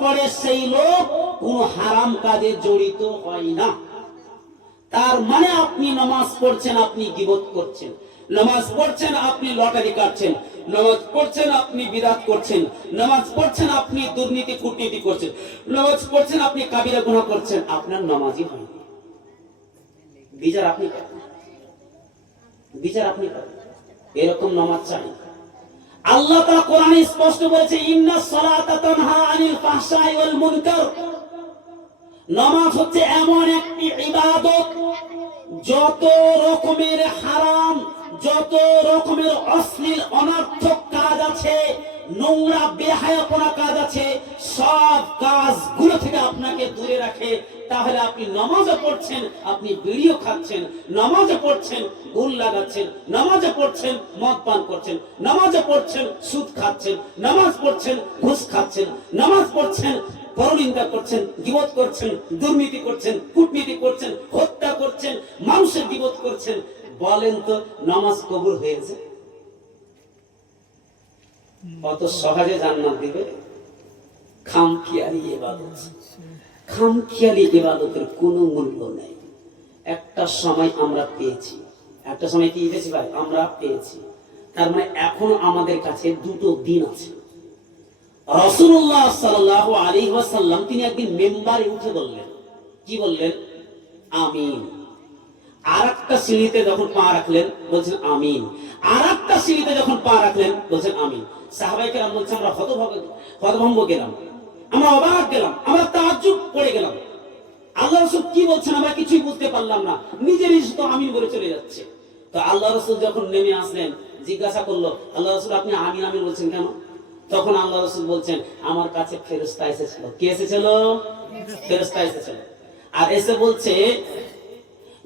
পড়ে সেই লোক কোনো হারাম কাজে জড়িত হয় না। তার মানে আপনি নামাজ পড়ছেন, আপনি গীবত করছেন, নামাজ পড়ছেন আপনি লটারি কাটছেন, নামাজ পড়ছেন আপনি বিদআত করছেন, নামাজ পড়ছেন আপনি দুর্নীতি কূটনীতি করছেন, নামাজ পড়ছেন আপনি কাবিরা গুনাহ করছেন, আপনার নামাজই হয় না। বিচার আপনি করেন, বিচার আপনি করেন। এরকম নামাজ চাই। আল্লাহ তাআলা কোরআনে স্পষ্ট বলেছে, ইন্নাস সালাতা তানহা আনিল ফাহশাই ওয়াল মুনকার। নামাজ হচ্ছে এমন একটি ইবাদত, যত রকমের হারাম, যত রকমের অশ্লীল অনর্থক কাজ আছে, নোংরা বেহায়াপনা কাজ আছে, সব কাজগুলো থেকে আপনাকে দূরে রাখে। তাহলে আপনি নামাজও পড়ছেন, আপনি বিড়িও খাচ্ছেন, নামাজও পড়ছেন গুল লাগাচ্ছেন, নামাজও পড়ছেন মদ পান করছেন, নামাজও পড়ছেন সুদ খাচ্ছেন, নামাজ পড়ছেন ঘুষ খাচ্ছেন, নামাজ পড়ছেন পরনিন্দা করছেন, গীবত করছেন, দুর্নীতি করছেন, কূটনীতি করছেন, হত্যা করছেন, মানুষের গীবত করছেন। বলেন তো নামাজ কবুল হয়েছে? অত সহজে জান্নাত দিবে? খামখেয়ালি ইবাদত, খামখেয়ালি ইবাদতের কোনো মূল্য নেই। একটা সময় আমরা পেয়েছি, একটা সময় কি পেয়েছি ভাই? আমরা পেয়েছি। তার মানে এখন আমাদের কাছে দুটো দিন আছে। রাসূলুল্লাহ সাল্লাল্লাহু আলাইহি ওয়াসাল্লাম তিনি একদিন মেম্বারে উঠে বললেন, কি বললেন? আমিন। আরেকটা সিঁড়িতে যখন পা রাখলেন বলছেন আমিন, আরেকটা সিঁড়িতে যখন পা রাখলেন বলছেন আমিন। সাহাবায়ে কেরাম বলছেন আমরা হতভম্ব গেলাম, আমরা অবাক গেলাম, আমরা তাজ্জুব পড়ে গেলাম। আল্লাহ রাসূল কি বলছেন আমরা কিছুই বুঝতে পারলাম না, নিজের ইচ্ছা তো আমিন বলে চলে যাচ্ছে। তো আল্লাহ রাসূল যখন নেমে আসলেন জিজ্ঞাসা করলো, আল্লাহ রাসূল আপনি আমিন আমিন বলছেন কেন? তখন আল্লাহ রাসূল বলছেন আমার কাছে ফেরেশতা এসেছিল। কে এসেছিল? ফেরেশতা এসেছিল। আর এসে বলছে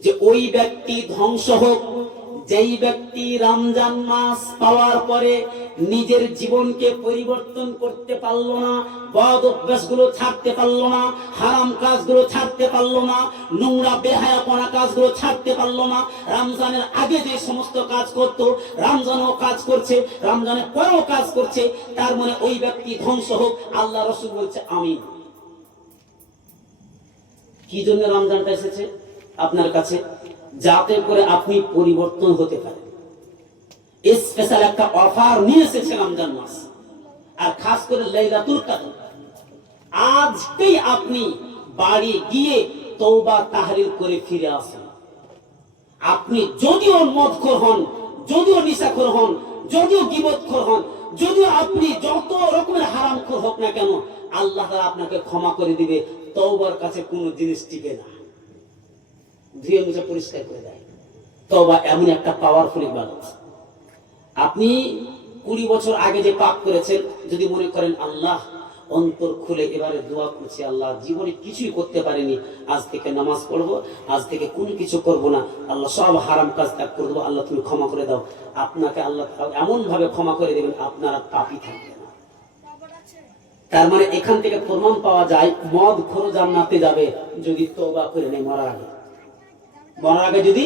যে ওই ব্যক্তি ধ্বংস হোক যেই ব্যক্তি রমজান মাস পাওয়ার পরে নিজের জীবনকে পরিবর্তন করতে পারলো না, বদ অভ্যাসগুলো ছাড়তে পারলো না, হারাম কাজগুলো ছাড়তে পারলো না, নোংরা বেহায়াপনা কাজগুলো ছাড়তে পারলো না। রমজানের আগে যে সমস্ত কাজ করত রমজানও কাজ করছে, রমজানের পরেও কাজ করছে, তার মানে ওই ব্যক্তি ধ্বংস হোক। আল্লাহ রাসূল বলছে আমিন। কি জন্য রমজানটা এসেছে আপনার কাছে? যাতে করে আপনি পরিবর্তন হতে পারেন। স্পেশাল একটা অফার নিয়ে এসেছে রমজান মাস, আর খাস করে লাইলাতুল কদর। আজকেই আপনি বাড়ি গিয়ে তওবা তাহলিল করে ফিরে আসুন। আপনি যদিও মদখোর হন, যদিও নিশাখোর হন, যদিও গীবতখোর হন, যদিও আপনি যত রকমের হারামখোর হোক না কেন, আল্লাহ তাআলা আপনাকে ক্ষমা করে দিবে। তওবার কাছে কোনো জিনিস টিকে না, ধুয়ে মুছে পরিষ্কার করে দেয়। তওবা এমন একটা পাওয়ারফুল ইবাদত। আপনি 20 বছর আগে যে পাপ করেছেন, যদি মনে করেন আল্লাহ অন্তর খুলে এবারে দোয়া করছি, আল্লাহ জীবনে কিছুই করতে পারিনি, আজ থেকে নামাজ পড়বো, আজ থেকে কোনো কিছু করব না, আল্লাহ সব হারাম কাজ ত্যাগ করে দেবো, আল্লাহ তুমি ক্ষমা করে দাও। আপনাকে আল্লাহ এমন ভাবে ক্ষমা করে দেবেন আপনারা পাপই থাকবে না। তার মানে এখান থেকে প্রমাণ পাওয়া যায় মদ খোর জান্নাতে যাবে যদি তওবা করে নেয় মরার আগে। মরার আগে যদি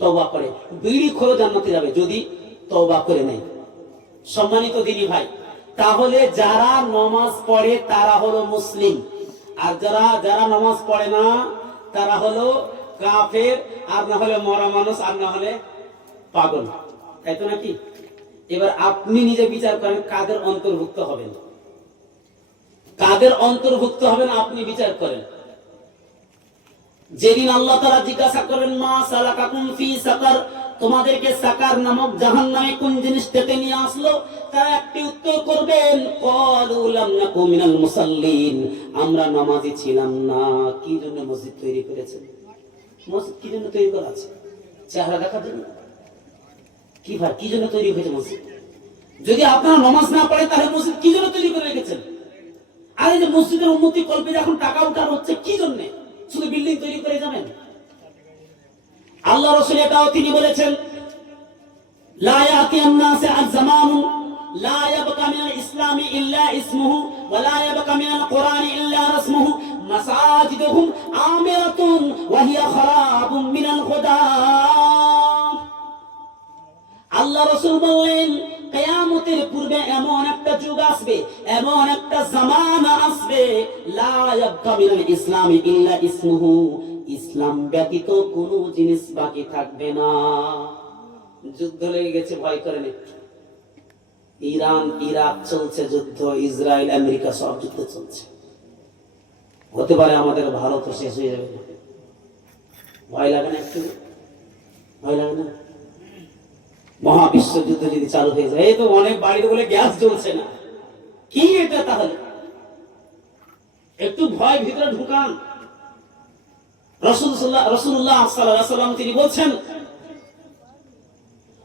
তওবা করে। বিড়ি খোর জান্নাতে যাবে যদি তওবা করে নেয়। সম্মানিত দিনী ভাই, তাহলে যারা নামাজ পড়ে তারা হলো মুসলিম, আর যারা নামাজ পড়ে না তারা হলো কাফের, আর না হলে মরা মানুষ, আর না হলে পাগল। তাই তো নাকি? এবার আপনি নিজে বিচার করেন কাদের অন্তর্ভুক্ত হবেন, কাদের অন্তর্ভুক্ত হবেন আপনি বিচার করেন। যেদিন আল্লাহ তাআলা জিজ্ঞাসা করবেন মা সালাকাকুম ফি সাকার, তোমাদেরকে সাকার নামক জাহান্নামে কোন জিনিসটাতে নিয়ে আসলো, তারা একটি উত্তর করবেন ক্বালু লাম নাকু মিনাল মুসাল্লিন, আমরা নামাজি ছিলাম না। কি জন্য মসজিদ তৈরি করেছেন? মসজিদ কি জন্য তৈরি করা আছে? চেহারা দেখার জন্য? কি ভাই কি জন্য তৈরি হয়েছে মসজিদ? যদি আপনারা নামাজ না পড়েন তাহলে মসজিদ কি জন্য তৈরি করে রেখেছেন? আর এই যে মসজিদের উন্নতি কল্পে এখন টাকা উঠানো হচ্ছে কি জন্য? শুধু বিল্ডিং তৈরি করে যাবেন? আল্লাহ রাসূল এটাও তিনি বলেছেন লা ইয়াতিয়ান নাসি আয-জামানু লা ইয়াবকা মিনাল ইসলামি ইল্লা ইসমুহু ওয়া লা ইয়াবকা মিনাল কুরআনি ইল্লা রাসমুহু মাসাজিদুহুম আমিরাতুন ওয়া হিয়া খারাবুম মিনাল খুদা। আল্লাহ রাসূল বললেন কিয়ামতের পূর্বে এমন একটা যুগ আসবে, এমন একটা জামানা আসবে হবে লা ইয়াবকা মিনাল ইসলামি ইল্লা ইসমুহু, ইসলাম ব্যতীত কোনো জিনিস বাকি থাকবে না। যুদ্ধ লেগে গেছে, ভয় করে নেই। ইরান ইরাক চলছে যুদ্ধ, ইসরায়েল আমেরিকা সব যুদ্ধ চলছে। হতে পারে আমাদের ভারত শেষ হয়ে যাবে। ভয় লাগে না একটু? ভয় লাগে না? মহাবিশ্ব যুদ্ধ যদি চালু হয়ে যায়, এই তো অনেক বাড়িতে বলে গ্যাস জ্বলছে না, কি এটা তাহলে? একটু ভয় ভিতরে ঢুকান। রাসূলুল্লাহ সাল্লাল্লাহু আলাইহি ওয়াসাল্লাম তিনি বলছেন,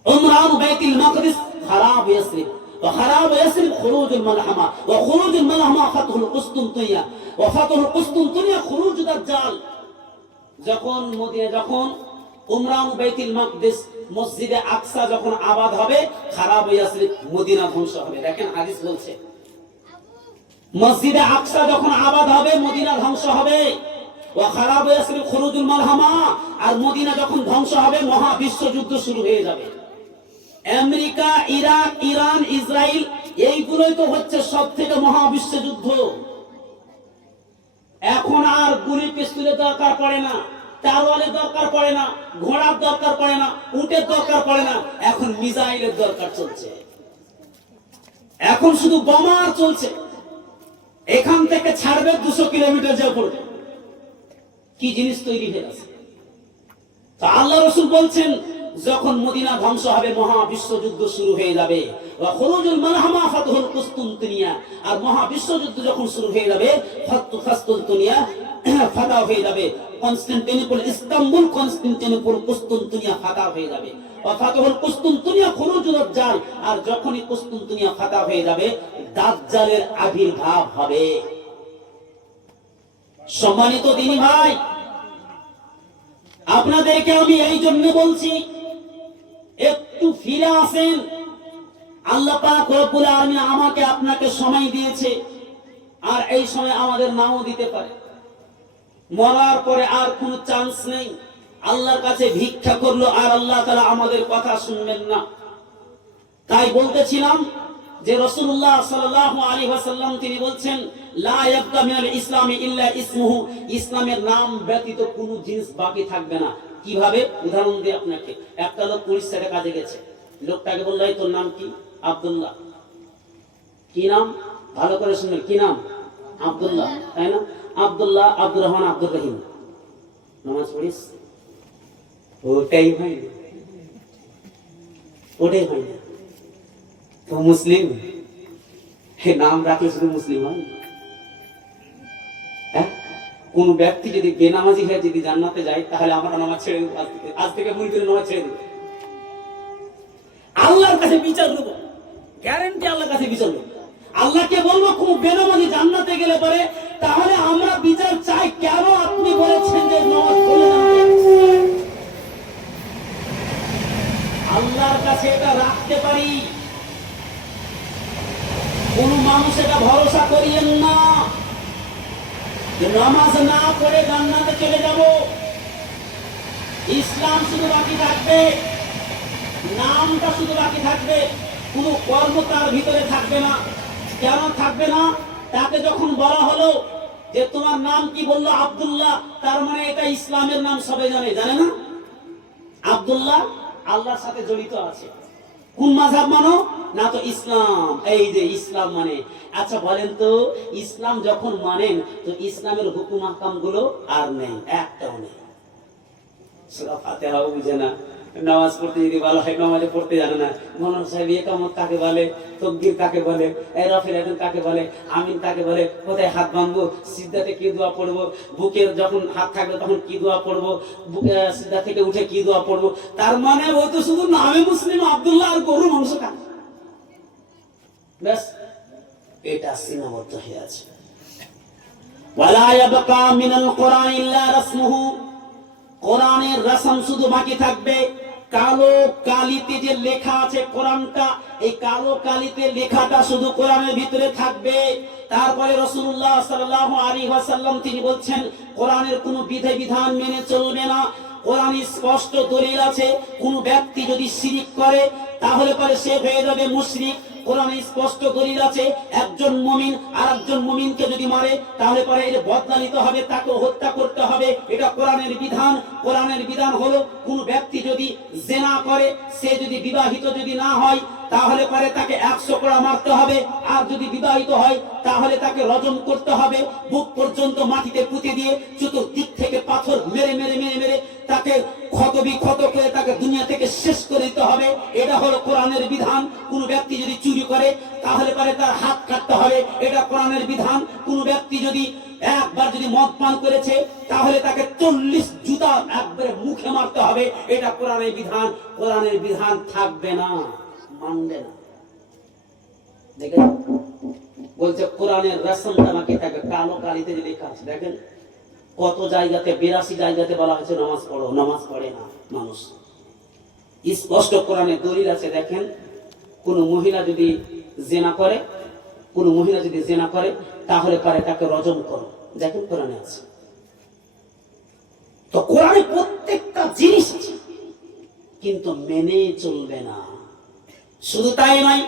উমরান বাইতুল মাকদিস খারাব ইয়াসরিব ওয়া খারাব ইয়াসরিব খুরুজুল মালহামা ওয়া খুরুজুল মালহামা ফাতহুল কুসতুনতুনিয়া ওয়া ফাতহুল কুসতুনতুনিয়া খুরুজুদ দাজ্জাল। যখন উমরান বাইতুল মাকদিস মসজিদে আকসা যখন আবাদ হবে, খারাব ইয়াসরিব মদিনা ধ্বংস হবে। দেখেন হাদিস বলছে, মসজিদে আকসা যখন আবাদ হবে মদিনা ধ্বংস হবে। ওয়া খারাব ইয়াসরিব খুরুজুল মালহামা, আর মদিনা যখন ধ্বংস হবে মহা বিশ্বযুদ্ধ শুরু হয়ে যাবে। আমেরিকা, ইরাক, ইরান, ইসরায়েল, এইগুলোই তো হচ্ছে সবথেকে মহা বিশ্বযুদ্ধ। এখন আর গুলি পিস্তলের দরকার পড়ে না, তারওয়ালের দরকার পড়ে না, ঘোড়ার দরকার পড়ে না, উটের দরকার পড়ে না, এখন মিসাইলের দরকার চলছে। এখন শুধু বোমার চলছে, এখান থেকে ছাড়বে 200 কিলোমিটার যা পড়বে। কি জিনিস তৈরি হয়ে আছে। তো আল্লাহ রাসূল বলছেন, যখন মদিনা ধ্বংস হবে মহা বিশ্বযুদ্ধ শুরু হয়ে যাবে। ওয়া খুরুজুল মালহামা ফাতহুল কুসতুনতুনিয়া, আর মহা বিশ্বযুদ্ধ যখন শুরু হয়ে যাবে কুসতুনতুনিয়া ফাতা হয়ে যাবে। কনস্টান্টিনোপল, ইস্তাম্বুল, কনস্টান্টিনোপল, কুসতুনতুনিয়া ফাতা হয়ে যাবে। ওয়া ফাতহুল কুসতুনতুনিয়া খুরুজুদ দাজ্জাল, আর যখনই কুসতুনতুনিয়া ফাতা হয়ে যাবে দাজ্জালের আবির্ভাব হবে। সম্মানিত দিনী ভাই, আপনাদেরকে আমি এই জন্য বলছি, একটু ফিরে আসেন। আল্লাহ পাক রব্বুল আলামিন আমাকে আপনাকে সময় দিয়েছে, আর এই সময় আমাদের নাও দিতে পারে। মরার পরে আর কোনো চান্স নেই। আল্লাহর কাছে ভিক্ষা করলো আর আল্লাহ তাআলা আমাদের কথা শুনবেন না। তাই বলতেছিলাম যে রাসূলুল্লাহ সাল্লাল্লাহু আলাইহি ওয়াসাল্লাম তিনি বলছেন, লা ইয়াবকা মিনাল ইসলামি ইল্লা ইসমুহু, ইসলামের নাম ব্যতীত কোনো জিনিস বাকি থাকবে না। কিভাবে? উদাহরণ দিই আপনাকে। একটা লোক পুলিশ ছেড়ে কাজে গেছে, লোকটাকে বলল, এই তোর নাম কি? আব্দুল্লাহ। কি নাম? ভালো করে শুনবেন, কি নাম? আব্দুল্লাহ, তাই না? আব্দুল্লাহ, আব্দুর রহমান, আব্দুর রহিম। নামাজ পড়িস? ওটাই হয় না, ওটাই হয় না। তো মুসলিম নাম রাখলে শুধু মুসলিম হয়? কোন ব্যক্তি যদি বেনামাজি হয়ে যদি জান্নাতে যায়, তাহলে আমরা নামাজ ছেড়ে দেব। আজ থেকে মনে করে নামাজ ছেড়ে দেব, আল্লাহর কাছে বিচার দেব, গ্যারান্টি আল্লাহর কাছে বিচার দেব। আল্লাহকে বলবো, কোন বেনামাজি জান্নাতে গেলে পরে, তাহলে আমরা বিচার চাই, কেন আপনি বলেছেন যে নামাজ পড়ে না? আল্লাহর কাছে এটা রাখতে পারি। কোন মানুষ এটা ভরসা করিয়েন না নামাজ না পড়ে জান্নাতে চলে যাব। ইসলাম শুধু বাকি থাকবে, নামটা শুধু বাকি থাকবে, কোন কর্ম তার ভিতরে থাকবে না। কেন থাকবে না? তাকে যখন বলা হলো যে তোমার নাম কি, বললো আব্দুল্লাহ, তার মানে এটা ইসলামের নাম। সবাই জানে না? আব্দুল্লাহ আল্লাহর সাথে জড়িত আছে। কোন মাযহাব মানো? না তো ইসলাম। এই যে ইসলাম মানে, আচ্ছা বলেন তো, ইসলাম যখন মানেন তো ইসলামের হুকুম আহকাম গুলো আর নেই, একটাও নেই। সূরা ফাতিহাও বুঝে না, নামাজ পড়তে যদি বলা হয় নামাজে পড়তে জানে না। মৌলানা সাহেব ইকামত কাকে বলে, তাকবীর কাকে বলে, রাফিল আযান কাকে বলে, আমিন কাকে বলে, কোথায় হাত বাঁধবো, সিজদাতে কি দোয়া পড়বো, বুকের যখন হাত থাকবে তখন কি দোয়া পড়বো, বুকে সিজদা থেকে উঠে কি দোয়া পড়বো। তার মানে ওই তো শুধু নামে মুসলিম আব্দুল্লাহ, আর গরু মাংস খায়, ব্যাস। এটা সীমাবদ্ধ হয়ে আছে। ওয়ালা ইয়াবকা মিনাল কুরআন ইল্লা রাসমুহু, কোরআনের রাসম শুধু বাকি থাকবে। কালো কালিতে যে লেখা আছে কোরআনটা, এই কালো কালিতে লেখাটা শুধু কোরআনের ভিতরে থাকবে। তারপরে রাসূলুল্লাহ সাল্লাল্লাহু আলাইহি ওয়াসাল্লাম তিনি বলছেন, কোরআনের কোনো বিধি বিধান মেনে চলবে না। কোরআনে স্পষ্ট দলিল আছে, কোন ব্যক্তি যদি শিরিক করে তাহলে পরে সে হয়ে যাবে মুশরিক। কোরআনে স্পষ্ট দলিল আছে, একজন মুমিন আর একজন মুমিনকে যদি মারে তাহলে পরে এর বদলা নিতে হবে, তাকে হত্যা করতে হবে। এটা কোরআনের বিধান। কোরআনের বিধান হলো, কোন ব্যক্তি যদি জিনা করে, সে যদি বিবাহিত যদি না হয় তাহলে পরে তাকে 100 কোড়া মারতে হবে, আর যদি বিবাহিত হয় তাহলে তাকে রজম করতে হবে, বুক পর্যন্ত মাটিতে পুঁতে দিয়ে চতুর্দিক থেকে পাথর মেরে মেরে মেরে মেরে তাকে ক্ষত করে তাকে দুনিয়া থেকে শেষ করে দিতে হবে। এটা হলো কোরআনের বিধান। কোন ব্যক্তি যদি চুরি করে তাহলে পরে তার হাত কাটতে হবে, এটা কোরআনের বিধান। কোন ব্যক্তি যদি একবার যদি মদ পান করেছে তাহলে তাকে 40 জুতা একবারে মুখে মারতে হবে, এটা কোরআনের বিধান। কোরআনের বিধান থাকবে না, মানবে না। দেখেন বলছে কোরআনের রাসূলটা নাকি তাকে কালো কালিতে লেখা আছে। দেখেন কত জায়গাতে, 82 জায়গাতে বলা হয়েছে নামাজ পড়ো, নামাজ পড়ে না মানুষ। স্পষ্ট কোরআনে দলিল আছে। দেখেন কোন মহিলা যদি জিনা করে, কোন মহিলা যদি জিনা করে তাহলে পারে তাকে রজম করো। দেখেন কোরআনে আছে। তো কোরআনে প্রত্যেকটা জিনিস আছে, কিন্তু মেনে চলবে না। শুধু তাই নয়,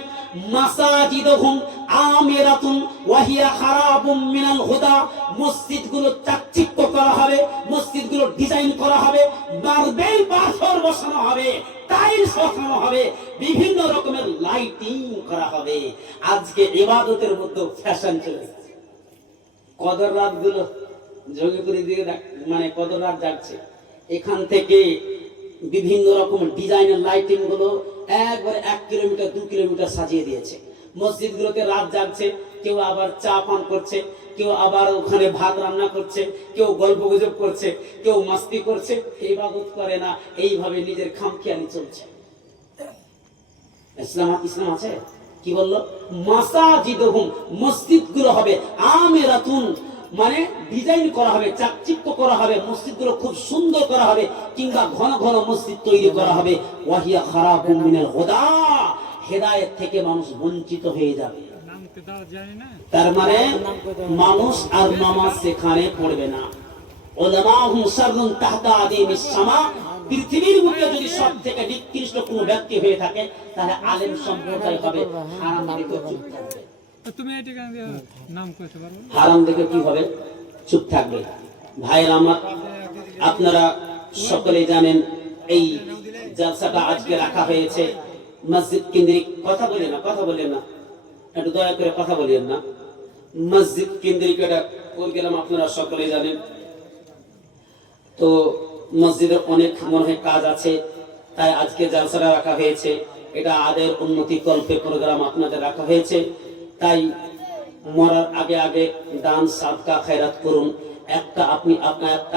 মাসাজিদুহুম আমিরাতুন ওয়া হিয়া খারাবুম মিনাল হুদা, মসজিদগুলো চাকচিক্য করা হবে, মসজিদগুলো ডিজাইন করা হবে, মার্বেল পাথর বসানো হবে, টাইলস বসানো হবে, বিভিন্ন রকমের লাইটিং করা হবে। আজকে ইবাদতের মধ্যে ফ্যাশন চলছে। কদর রাতগুলো জঙ্গিপুরের দিকে মানে কদর রাত যাচ্ছে, এখান থেকে বিভিন্ন রকম ডিজাইনের লাইটিং গুলো একবার 1 কিলোমিটার 2 কিলোমিটার সাজিয়ে দিয়েছে। মসজিদগুলোতে রাত জাগছে, কেউ আবার চা পান করছে, কেউ আবার ওখানে ভাত রান্না করছে, কেউ গল্প গুজব করছে, কেউ মাস্তি করছে, ইবাদত করে না। এইভাবে নিজের খামখেয়ালি চলছে। ইসলাম আছে কি বললো? মাসাজিদুহুম, মসজিদগুলো হবে আমিরাতুন, মানে ডিজাইন করা হবে, চাকচিক্য করা হবে, মসজিদগুলো খুব সুন্দর করা হবে, কিংবা ঘন ঘন মসজিদ তৈরি করা হবে। ওয়াহিয়া খারাবুম মিনাল হুদা, হেদায়েত থেকে মানুষ বঞ্চিত হয়ে যাবে। তার মানে মানুষ আর নামাজ সেখানে পড়বে না। উলামাহুম শাররুন তাহতা আদিমিস সামা, পৃথিবীর মধ্যে যদি সবথেকে নিকৃষ্ট কোন ব্যক্তি হয়ে থাকে তাহলে আলেম সম্প্রদায় হবে। হারাম দিকে চুপ থাকবে। তুমি এটা নাম কইতে পারো? হারাম দিকে কি হবে? চুপ থাকবে। ভাইরা আমার, আপনারা সকলেই জানেন এই জলসাটা আজকে রাখা হয়েছে মসজিদ কেন্দ্রিক। কথা বলেন না, একটু দয়া করে কথা বলেন না। মসজিদ কেন্দ্রিক এটা প্রোগ্রাম আপনারা সকলেই জানেন। তো মসজিদের অনেক মনে হয় কাজ আছে, তাই আজকে জলসাটা রাখা হয়েছে। এটা আদের উন্নতি কল্পে প্রোগ্রাম আপনাদের রাখা হয়েছে। তাই মরার আগে আগে দান সাদকা খায়রাত করুন।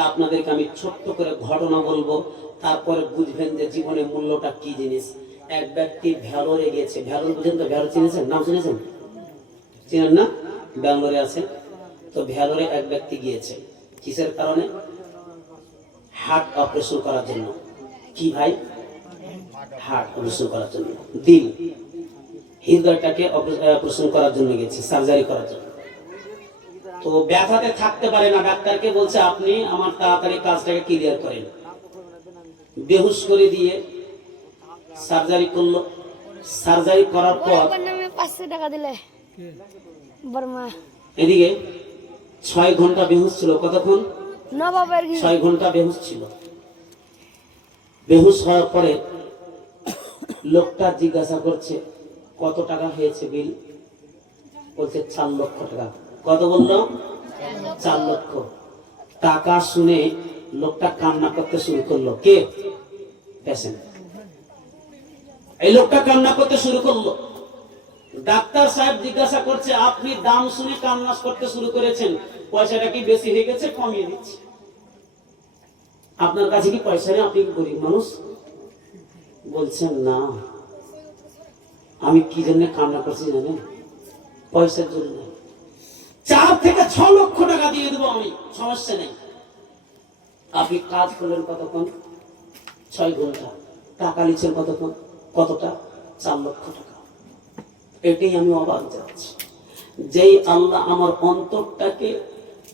আপনাদেরকে আমি ছোট্ট করে ঘটনা বলবো, তারপরে বুঝবেন যে জীবনে মূল্যটা কি জিনিস। এক ব্যক্তি ভ্যালোরে গেছে। ভ্যালোর বুঝেন তো? ভ্যালোর চিনেছেন? নাম শুনেছেন? চিনেন না? ব্যাঙ্গালোরে আছে। তো ভ্যালোরে এক ব্যক্তি গিয়েছে। কিসের কারণে? হার্ট অপারেশন করার জন্য। কি ভাই? হার্ট অপারেশন করার জন্য, দিল হৃদয়টাকে অপারেশন করার জন্য গেছে, সার্জারি করার জন্য। তো ব্যথাতে থাকতে পারে না। ডাক্তারকে বলছে আপনি আমার তাড়াতাড়ি কাজটাকে ক্লিয়ার করেন। বেহুশ করে দিয়ে সার্জারি করলো। সার্জারি করার পর 500 টাকা দিলে বর্মা এদিকে 6 ঘন্টা বেহুশ ছিল। কতক্ষণ? নবাবের 6 ঘন্টা বেহুশ ছিল। বেহুশ হওয়ার পরে লোকটা জিজ্ঞাসা করছে কত টাকা হয়েছে বিল? বলছে 4 লক্ষ টাকা। কত বললো? 4 লক্ষ টাকা। শুনে লোকটা কান্না করতে শুরু করলো। কে? পেশেন্ট। এই লোকটা কান্না করতে শুরু করলো। ডাক্তার সাহেব জিজ্ঞাসা করছে আপনি দাম শুনে কান্না করতে শুরু করেছেন, পয়সাটা কি বেশি হয়ে গেছে? কমিয়ে দিচ্ছি। আপনার কাছে কি পয়সা নেই? আপনি গরিব মানুষ? বলছেন না, আমি কি জন্য কান্না করছি জানেন? পয়সার জন্য। 4 থেকে 6 লক্ষ টাকা দিয়ে দেবো আমি, সমস্যা নেই। আপনি কাজ করলেন কতক্ষণ? 6 ঘন্টা। টাকা নিচ্ছেন কতক্ষণ? কতটা? 4 লক্ষ টাকা। এটাই আমি অবাক যাচ্ছি। যেই আল্লাহ আমার অন্তরটাকে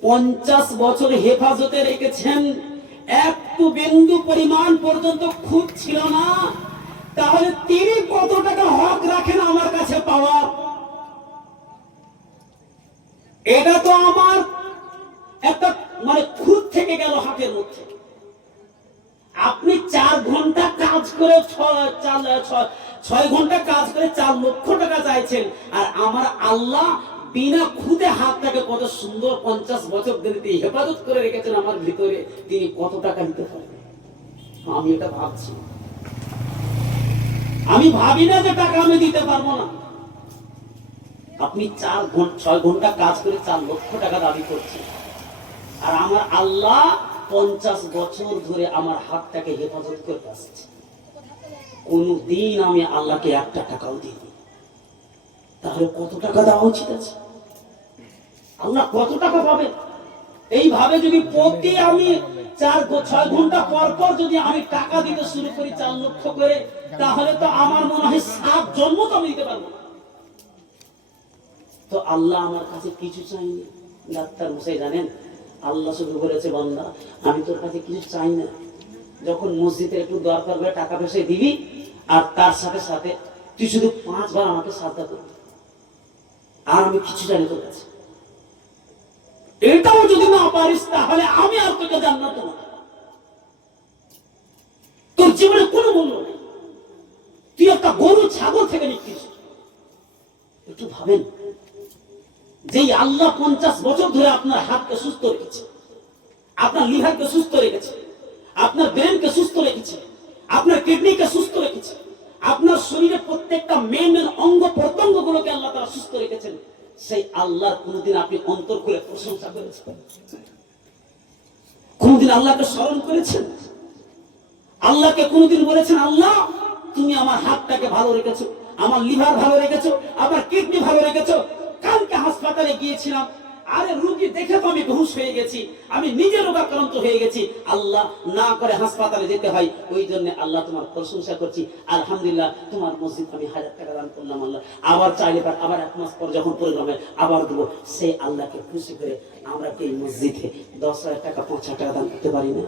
50 বছর হেফাজতে রেখেছেন, একটু বিন্দু পরিমাণ পর্যন্ত খুঁত ছিল না, তাহলে তিনি কত টাকা হক রাখেন আমার কাছে পাওয়ার? এটা তো আমার একটা মানে খুঁত থেকে গেল হাতের মধ্যে। আপনি 4 ঘন্টা কাজ করে 6 ঘন্টা কাজ করে 4 লক্ষ টাকা চাইছেন, আর আমার আল্লাহ বিনা খুদে হাতটাকে কত সুন্দর 50 বছর ধরে তিনি হেফাজত করে রেখেছেন আমার ভিতরে, তিনি কত টাকা দিতে পারবেন? আমি এটা ভাবছি, আমি ভাবি না যে টাকা আমি দিতে পারবো না। আপনি 6 ঘন্টা কাজ করে 4 লক্ষ টাকা দাবি করছেন, আর আমার আল্লাহ 50 বছর ধরে আমার হাতটাকে হেফাজত করে আসছে। কোনদিন আমি আল্লাহকে 1 টাকাও দিইনি। তাহলে কত টাকা দেওয়া উচিত আছে? আল্লাহ কত টাকা পাবে? এইভাবে যদি প্রতি আমি 6 ঘন্টা পর পর যদি আমি টাকা দিতে শুরু করি 4 লক্ষ করে, তাহলে তো আমার মনে হয় 7 জন্ম তো আমি দিতে পারবো না। তো আল্লাহ আমার কাছে কিছু চাইনি। ডাক্তার মশাই জানেন, আল্লাহ শুধু বলেছে, বান্দা আমি তোর কাছে কিছু চাই না। যখন মসজিদে একটু দরকার করে টাকা পয়সা দিবি, আর তার সাথে সাথে তুই শুধু 5 বার আমাকে সাজদা করবি, আর আমি কিছু জানি তোর কাছে। এটাও যদি না পারিস, তাহলে আমি আর তোকে জান্নাত দেব না। তোর জীবনে কোনো মূল্য নেই, তুই একটা গরু ছাগল থেকে নিচ্ছিস। একটু ভাবেন, যেই আল্লাহ 50 বছর ধরে আপনার হাতকে সুস্থ রেখেছে, আপনার লিভারকে সুস্থ রেখেছে, আপনার ব্রেনকে সুস্থ রেখেছে, আপনার কিডনিকে সুস্থ রেখেছে, আপনার শরীরে প্রত্যেকটা মেন অঙ্গ প্রত্যঙ্গ গুলোকে আল্লাহ তাআলা সুস্থ রেখেছেন, সেই আল্লাহর কোনদিন আপনি অন্তর খুলে প্রশংসা করেছেন? কোনদিন আল্লাহকে স্মরণ করেছেন? আল্লাহকে কোনদিন বলেছেন, আল্লাহ তুমি আমার হাতটাকে ভালো রেখেছো, আমার লিভার ভালো রেখেছো, আমার কিডনি ভালো রেখেছো? কালকে হাসপাতালে গিয়েছিলাম, আরে রোগী দেখে তো আমি বেহুশ হয়ে গেছি, আমি নিজে রোগাক্রান্ত হয়ে গেছি। আল্লাহ না করে হাসপাতালে যেতে হয়, ওই জন্য আল্লাহ তোমার প্রশংসা করছি। আলহামদুলিল্লাহ, তোমার মসজিদ আমি 1000 টাকা দান করলাম, আল্লাহ আবার চাইলে আবার 1 মাস পর যখন প্রোগ্রামে আবার দেবো। সেই আল্লাহকে খুশি করে আমরা কি এই মসজিদে 10,000 টাকা 5,000 টাকা দান করতে পারি না?